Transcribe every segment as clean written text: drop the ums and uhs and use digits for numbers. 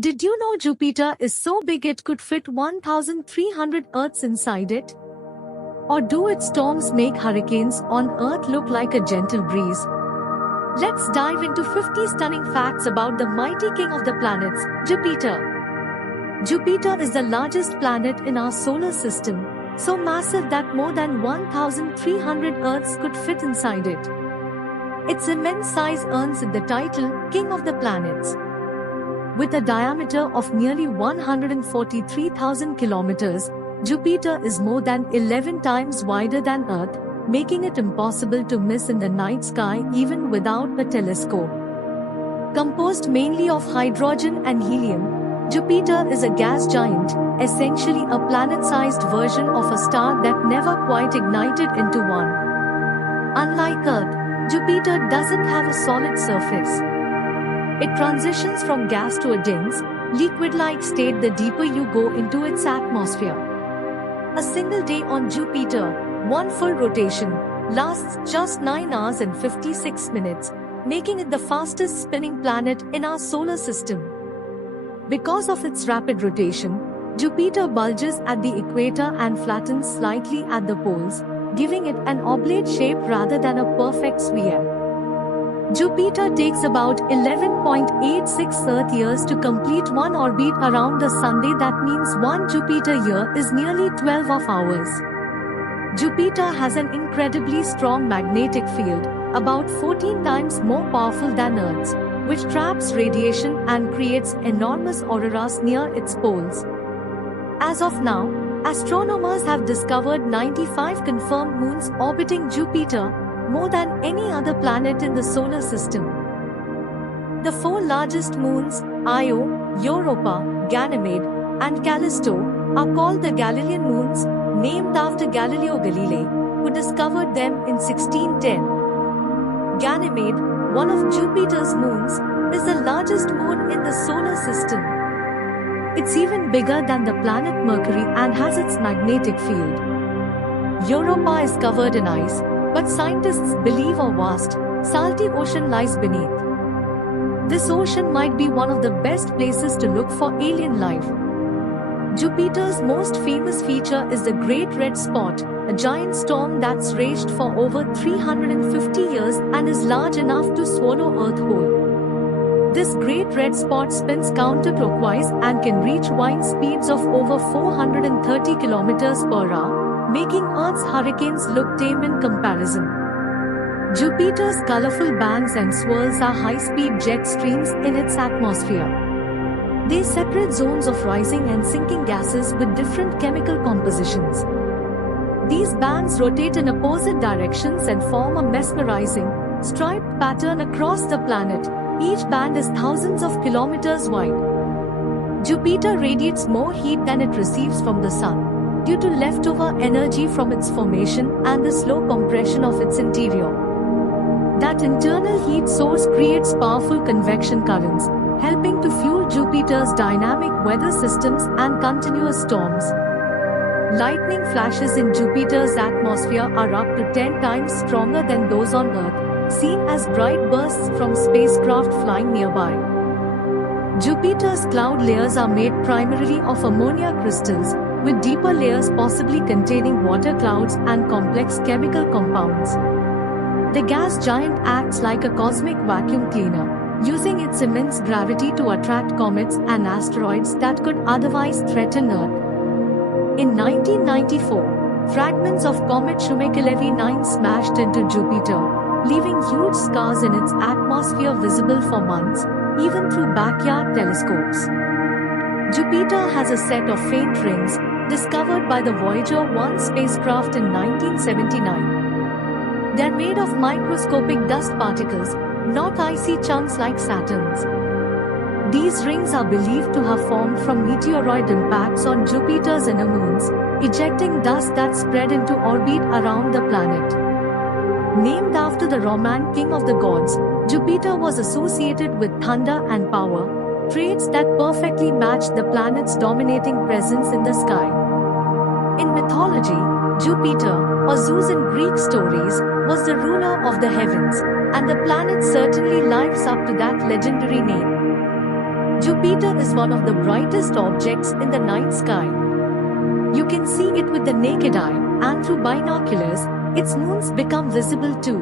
Did you know Jupiter is so big it could fit 1,300 Earths inside it? Or do its storms make hurricanes on Earth look like a gentle breeze? Let's dive into 50 stunning facts about the mighty king of the planets, Jupiter. Jupiter is the largest planet in our solar system, so massive that more than 1,300 Earths could fit inside it. Its immense size earns it the title King of the Planets. With a diameter of nearly 143,000 kilometers, Jupiter is more than 11 times wider than Earth, making it impossible to miss in the night sky even without a telescope. Composed mainly of hydrogen and helium, Jupiter is a gas giant, essentially a planet-sized version of a star that never quite ignited into one. Unlike Earth, Jupiter doesn't have a solid surface. It transitions from gas to a dense, liquid-like state the deeper you go into its atmosphere. A single day on Jupiter, one full rotation, lasts just 9 hours and 56 minutes, making it the fastest spinning planet in our solar system. Because of its rapid rotation, Jupiter bulges at the equator and flattens slightly at the poles, giving it an oblate shape rather than a perfect sphere. Jupiter takes about 11.86 Earth years to complete one orbit around the Sun. That means one Jupiter year is nearly 12 hours. Jupiter has an incredibly strong magnetic field, about 14 times more powerful than Earth's, which traps radiation and creates enormous auroras near its poles. As of now, astronomers have discovered 95 confirmed moons orbiting Jupiter, more than any other planet in the solar system. The four largest moons, Io, Europa, Ganymede, and Callisto, are called the Galilean moons, named after Galileo Galilei, who discovered them in 1610. Ganymede, one of Jupiter's moons, is the largest moon in the solar system. It's even bigger than the planet Mercury and has its magnetic field. Europa is covered in ice, but scientists believe a vast, salty ocean lies beneath. This ocean might be one of the best places to look for alien life. Jupiter's most famous feature is the Great Red Spot, a giant storm that's raged for over 350 years and is large enough to swallow Earth whole. This Great Red Spot spins counterclockwise and can reach wind speeds of over 430 kilometers per hour, making Earth's hurricanes look tame in comparison. Jupiter's colorful bands and swirls are high-speed jet streams in its atmosphere. They separate zones of rising and sinking gases with different chemical compositions. These bands rotate in opposite directions and form a mesmerizing, striped pattern across the planet. Each band is thousands of kilometers wide. Jupiter radiates more heat than it receives from the Sun, due to leftover energy from its formation and the slow compression of its interior. That internal heat source creates powerful convection currents, helping to fuel Jupiter's dynamic weather systems and continuous storms. Lightning flashes in Jupiter's atmosphere are up to 10 times stronger than those on Earth, seen as bright bursts from spacecraft flying nearby. Jupiter's cloud layers are made primarily of ammonia crystals, with deeper layers possibly containing water clouds and complex chemical compounds. The gas giant acts like a cosmic vacuum cleaner, using its immense gravity to attract comets and asteroids that could otherwise threaten Earth. In 1994, fragments of comet Shumaker-Levy 9 smashed into Jupiter, leaving huge scars in its atmosphere visible for months, even through backyard telescopes. Jupiter has a set of faint rings, discovered by the Voyager 1 spacecraft in 1979. They're made of microscopic dust particles, not icy chunks like Saturn's. These rings are believed to have formed from meteoroid impacts on Jupiter's inner moons, ejecting dust that spread into orbit around the planet. Named after the Roman king of the gods, Jupiter was associated with thunder and power, traits that perfectly matched the planet's dominating presence in the sky. In mythology, Jupiter, or Zeus in Greek stories, was the ruler of the heavens, and the planet certainly lives up to that legendary name. Jupiter is one of the brightest objects in the night sky. You can see it with the naked eye, and through binoculars, its moons become visible too.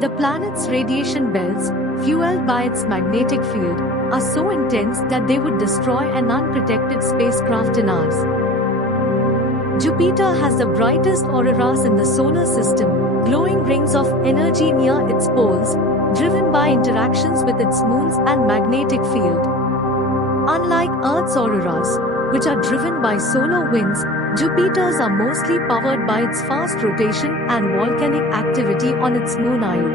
The planet's radiation belts, fueled by its magnetic field, are so intense that they would destroy an unprotected spacecraft in hours. Jupiter has the brightest auroras in the solar system, glowing rings of energy near its poles, driven by interactions with its moons and magnetic field. Unlike Earth's auroras, which are driven by solar winds, Jupiter's are mostly powered by its fast rotation and volcanic activity on its moon Io.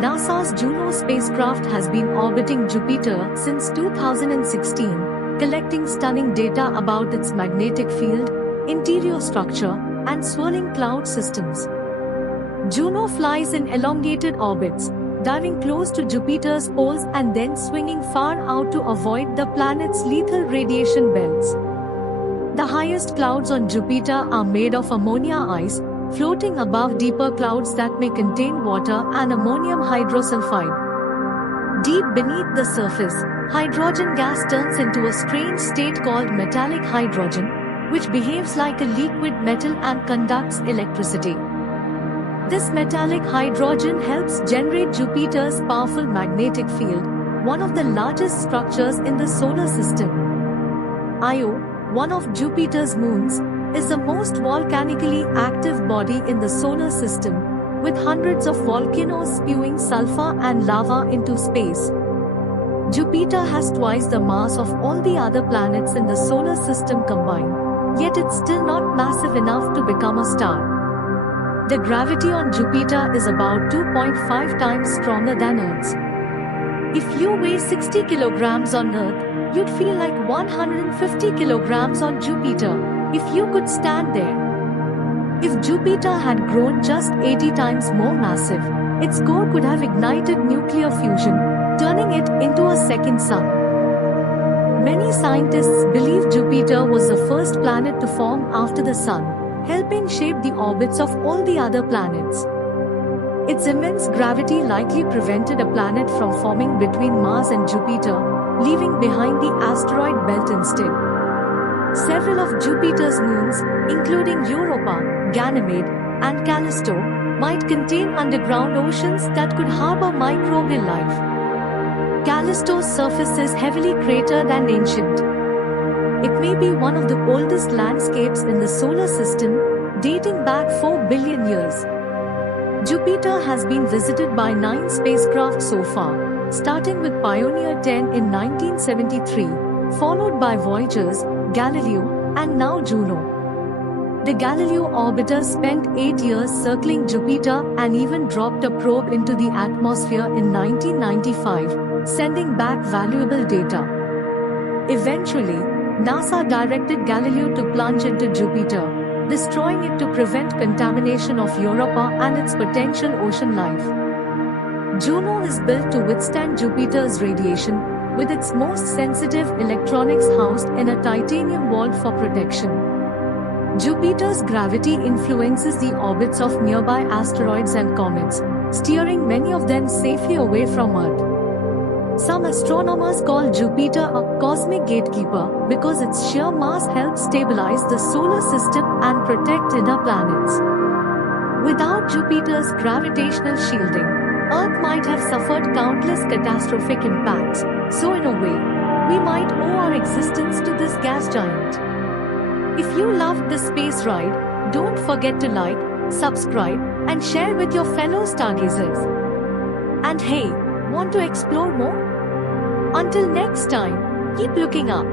NASA's Juno spacecraft has been orbiting Jupiter since 2016, collecting stunning data about its magnetic field, interior structure, and swirling cloud systems. Juno flies in elongated orbits, diving close to Jupiter's poles and then swinging far out to avoid the planet's lethal radiation belts. The highest clouds on Jupiter are made of ammonia ice, floating above deeper clouds that may contain water and ammonium hydrosulfide. Deep beneath the surface, hydrogen gas turns into a strange state called metallic hydrogen, which behaves like a liquid metal and conducts electricity. This metallic hydrogen helps generate Jupiter's powerful magnetic field, one of the largest structures in the solar system. Io, one of Jupiter's moons, is the most volcanically active body in the solar system, with hundreds of volcanoes spewing sulfur and lava into space. Jupiter has twice the mass of all the other planets in the solar system combined, yet it's still not massive enough to become a star. The gravity on Jupiter is about 2.5 times stronger than Earth's. If you weigh 60 kilograms on Earth, you'd feel like 150 kilograms on Jupiter, if you could stand there. If Jupiter had grown just 80 times more massive, its core could have ignited nuclear fusion, turning it into a second sun. Many scientists believe Jupiter was the first planet to form after the Sun, helping shape the orbits of all the other planets. Its immense gravity likely prevented a planet from forming between Mars and Jupiter, leaving behind the asteroid belt instead. Several of Jupiter's moons, including Europa, Ganymede, and Callisto, might contain underground oceans that could harbor microbial life. Callisto's surface is heavily cratered and ancient. It may be one of the oldest landscapes in the solar system, dating back 4 billion years. Jupiter has been visited by 9 spacecraft so far, starting with Pioneer 10 in 1973, followed by Voyagers, Galileo, and now Juno. The Galileo orbiter spent 8 years circling Jupiter and even dropped a probe into the atmosphere in 1995, sending back valuable data. Eventually, NASA directed Galileo to plunge into Jupiter, destroying it to prevent contamination of Europa and its potential ocean life. Juno is built to withstand Jupiter's radiation, with its most sensitive electronics housed in a titanium vault for protection. Jupiter's gravity influences the orbits of nearby asteroids and comets, steering many of them safely away from Earth. Some astronomers call Jupiter a cosmic gatekeeper because its sheer mass helps stabilize the solar system and protect inner planets. Without Jupiter's gravitational shielding, Earth might have suffered countless catastrophic impacts, so in a way, we might owe our existence to this gas giant. If you loved the space ride, don't forget to like, subscribe, and share with your fellow stargazers. And hey, want to explore more? Until next time, keep looking up.